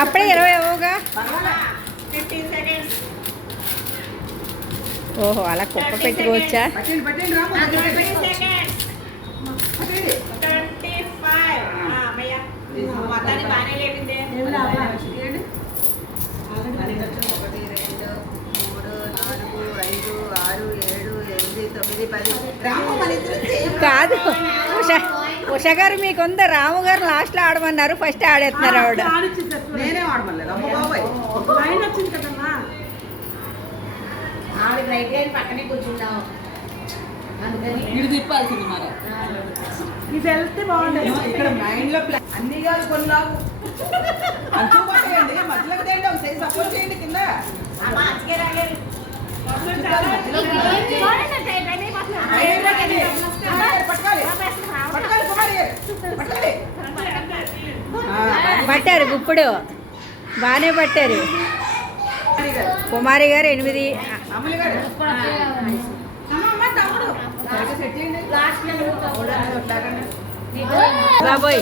అప్పుడే 20 అవ్వగా. ఓహో, అలా కుప్ప పెట్టుకోవచ్చా? కాదు ఉషా గారు, మీకుందా? రాము గారు లాస్ట్లో ఆడమన్నారు, ఫస్ట్ ఆడేస్తున్నారు ఆవిడ. నేనే ఆడమలేదు పక్కనే కూర్చుందాం ఇటు తిప్పాల్సింది మరి. ఇది వెళ్తే బాగుండదు. ఇక్కడ మైండ్ లో అన్ని కాదు కొన్నావు మధ్యలోకి తేండి, ఒకసారి సపోర్ట్ చేయండి కింద. పట్టారు గుప్పుడు, బాగానే పట్టారు. కుమారి గారు 8. బాబోయ్,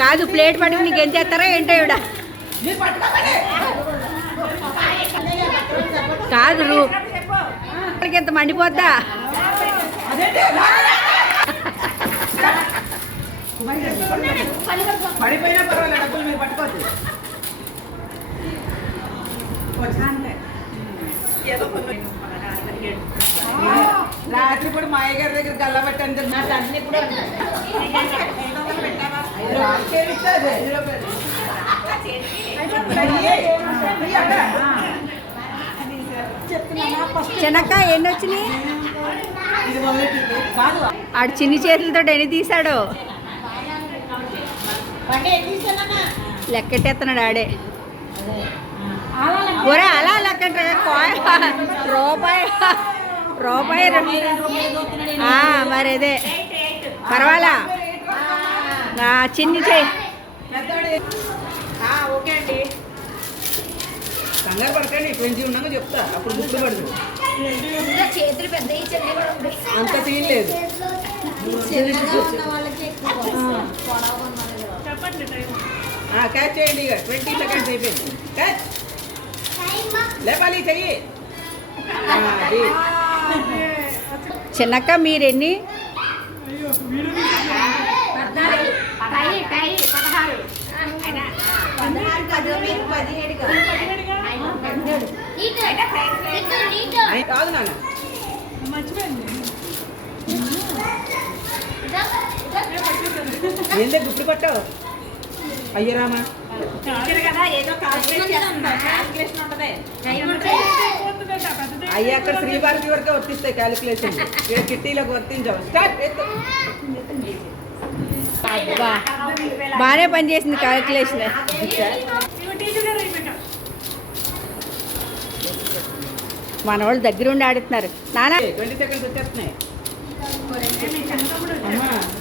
కాదు ప్లేట్ పట్టుకు నీకు ఏం చేస్తారా ఏంటో ఇవిడ. కాదు ఎంత మండిపోద్దా. పడిపోయినా పర్వాలేదు, డబ్బులు మీరు పట్టుకోవచ్చు. రాత్రి కూడా మా అయ్య గారి దగ్గర గల్లబట్టి నా తండ్రి కూడా చెనక్క ఎన్ని వచ్చినాయి? ఆడు చిన్ని చేతులతో ఎన్ని తీసాడు, లెక్కెట్టేస్తున్నాడు ఆడే. ఒరే అలా లెక్కంటే రూపాయి మరి అదే పర్వాలా. చిన్ని చెయ్యి. ఓకే అండి. కంగారు పడకండి, 20 ఉన్నాక చెప్తా, అప్పుడు గుర్తు పడదు. చేతులు పెద్ద అంత సీన్ లేదు. క్యాచ్ చేయండి, ఇక 20 సెకండ్స్ అయిపోయింది. క్యాచ్ లేపాలి, చెయ్యి. చిన్నక్క మీరెన్ని? 17 కాదు నాన్న, ఏందే గుప్పుడు పట్టావు? అయ్యరామా అయ్యా, అక్కడ శ్రీవారికి వరకే వర్తిస్తాయి క్యాలిక్యులేషన్, కిట్టీలకు వర్తించావు. స్టార్ట్. బాగానే పనిచేసింది క్యాలిక్యులేషన్. మన వాళ్ళు దగ్గర ఉండి ఆడుతున్నారు. నానా 20 సెకండ్స్ వచ్చేస్తున్నాయి.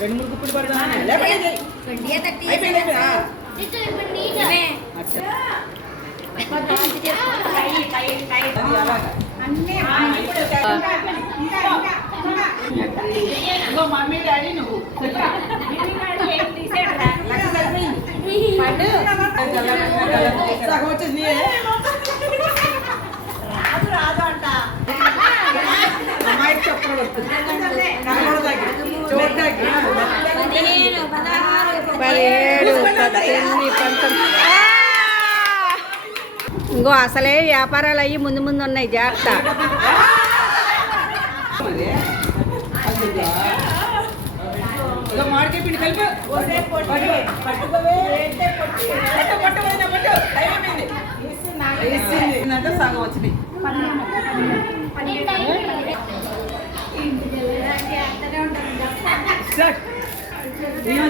2-3 గుప్పుడు పడదా. మమ్మీ డాడీ నువ్వు సగం వచ్చేసి రాదు అంట. అమ్మాయికి చెప్పడం వస్తుంది, చూడటానికి. 17, 18, 19. ఇంకో అసలే వ్యాపారాలు అయ్యి ముందు ఉన్నాయి, జాగ్రత్త. మాడికాయ పిండి కలిపి సగం వచ్చినాయి.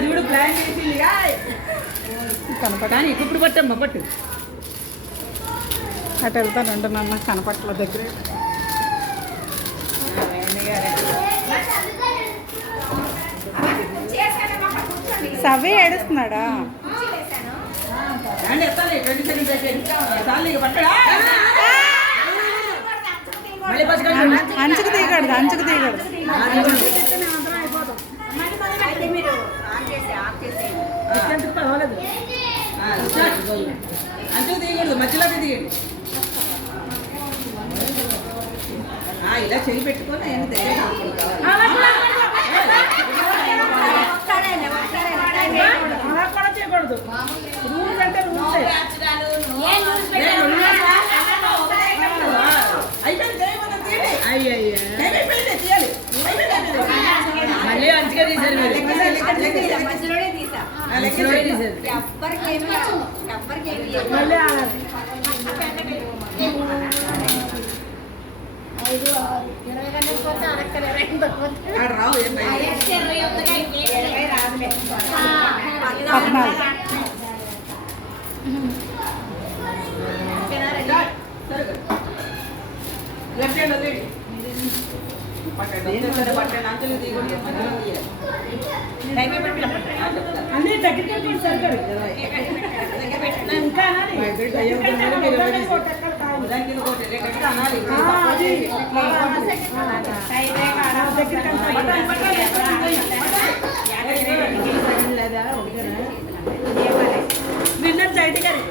చూడు ప్లాన్ చేసింది కనపడాని. ఇప్పుడు పట్టమ్మా, పట్టు. అటు వెళ్తానంట నాన్న, కనపట్ల దగ్గర. సవి ఏడుస్తున్నాడా? అంచుకు తీయకూడదు. రూల్స్ అంటే రూల్స్ ఏం చూసి పెట్టావు? అయిపోయింది చేయమన్నా తీయండి. అయ్యయ్యా టైం అయిపోయింది, తీయాలి. మళ్ళీ మంచిగా తీశారు మీరు మధ్యలోనే తీసా మంచిగా తీశారు ఎవ్వరికి ఏమి ఎవ్వరికి ఏమి మళ్ళీ ఆడాలి. 5, 6, 20 గంటలకు పోతే అరక్కర 20 పోతే. ఆడ రావు ఏం భయం. ఎస్ 21 గంటలకి. రాదులే పద్నాలుగు. లెఫ్ట్ హ్యాండ్ వదిలేయండి. పట్టండి. సరే పట్టండి. అంచెలు దిగుడి. టైం అయిపోయింది. అన్నీ దగ్గరికి వెళ్ళి సరిగ్గా ఇంకా అనాలి. మా ఇద్దరికి భయం ఉంటుందని మీరు ఎవరు దానికి ఇది ఒకటి. గట్టిగా అనాలి. అది విన్నర్ జైటి గారు